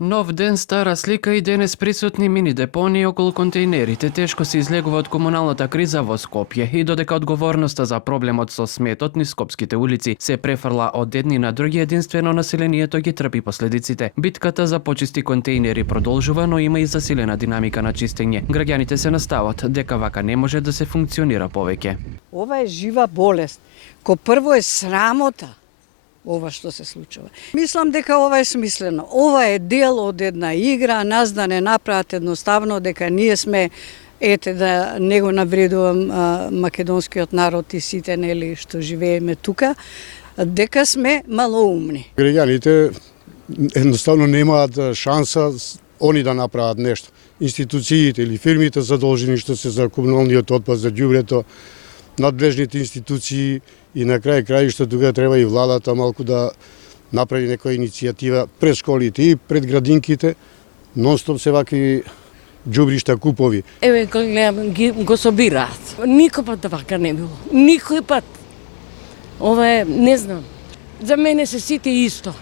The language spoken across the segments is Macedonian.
Нов ден, стара слика и денес присутни мини депонии околу контејнерите тешко се излегува од комуналната криза во Скопје и додека одговорноста за проблемот со сметот низ скопските улици се префрла од едни на други, единствено населението ги трпи последиците. Битката за почисти контејнери продолжува, но има и засилена динамика на чистење. Граѓаните се настават дека вака не може да се функционира повеќе. Ова е жива болест. Ко прво е срамота ова што се случува. Мислам дека ова е смислено. Ова е дел од една игра, нас да не направат едноставно дека ние сме, да не го навредувам македонскиот народ и сите нели што живееме тука, дека сме малоумни. Граѓаните едноставно немаат шанса они да направат нешто. Институциите или фирмите задолжени што се за комуналниот отпад, за ѓубрето, надлежните институции и на крај тука треба и владата малку да направи некоја иницијатива пред школите и пред градинките, нонстоп се вакви ѓубришта купови. Еве гледам го собираат. Никој пат вака не било. Никој пат. Ова е, не знам. За мене се сите исто.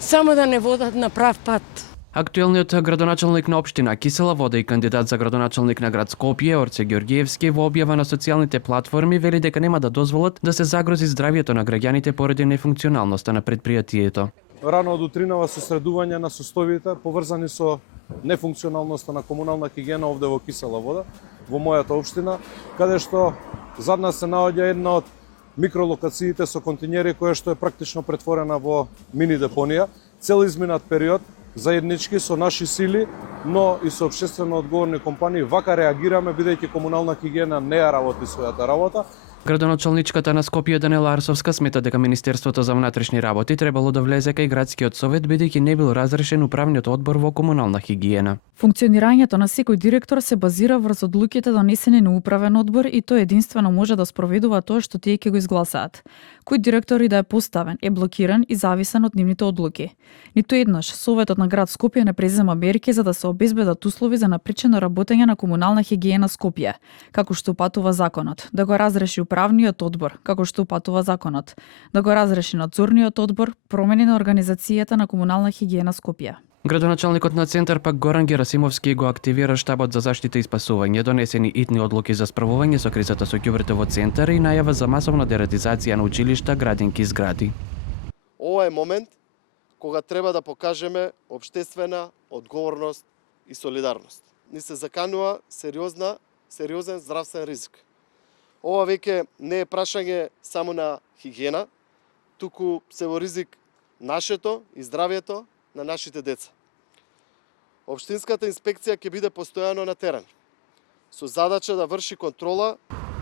Само да не водат на прав пат. Актуелниот градоначалник на општина Кисела Вода и кандидат за градоначалник на град Скопје, Орце Ѓорѓиевски, во објава на социјалните платформи вели дека нема да дозволат да се загрози здравјето на граѓаните поради нефункционалноста на предпријатието. Рано од утринава со средување на состојбите поврзани со нефункционалноста на комунална хигиена овде во Кисела Вода, во мојата општина, каде што зад нас се наоѓа една од микролокациите со контејнери која што е практично претворена во мини депонија. Цел изминат период заеднички со наши сили, но и со општествено одговорни компании, вака реагираме бидејќи комунална хигиена не ја работи својата работа. Градоначалничката на Скопје Данела Арсовска смета дека Министерството за внатрешни работи требало да влезе кај градскиот совет бидејќи не бил разрешен управниот одбор во комунална хигиена. Функционирањето на секој директор се базира врз одлуките донесени на управен одбор и тој единствено може да спроведува тоа што тие ќе го изгласаат. Кој директор и да е поставен е блокиран и зависен од нивните одлуки. Ниту еднаш Советот на град Скопје не презема мерки за да се обезбедат услови за напречено работење на комунална хигиена Скопје, како што упатува законот, да го разреши управниот одбор, како што упатува законот, да го разреши надзорниот одбор, промени на организацијата на комунална хигиена Скопје. Градоначалникот на Центар пак Горан Герасимовски го активира штабот за заштита и спасување, донесени итни одлуки за справување со кризата со ѓубрето во Центар и најава за масовна дератизација на училишта, градинки и згради. Ова е момент кога треба да покажеме општествена одговорност и солидарност. Ни се заканува сериозен здравствен ризик. Ова веќе не е прашање само на хигиена, туку се во ризик нашето и здравјето на нашите деца. Општинската инспекција ќе биде постојано на терен, со задача да врши контрола.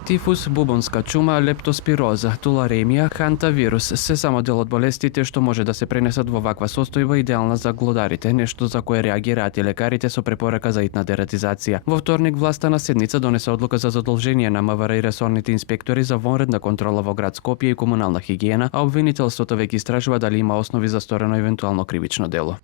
Тифус, бубонска чума, лептоспироза, туларемија, хантавирус се само дел од болестите што може да се пренесат во ваква состојба идеална за глодарите, нешто за кое реагираат и лекарите со препорака за итна дератизација. Во вторник власта на седница донесе одлука за задолжение на МВР и ресорните инспектори за вонредна контрола во град Скопје и комунална хигиена, а обвинителството веќе истражува дали има основи за сторено евентуално кривично дело.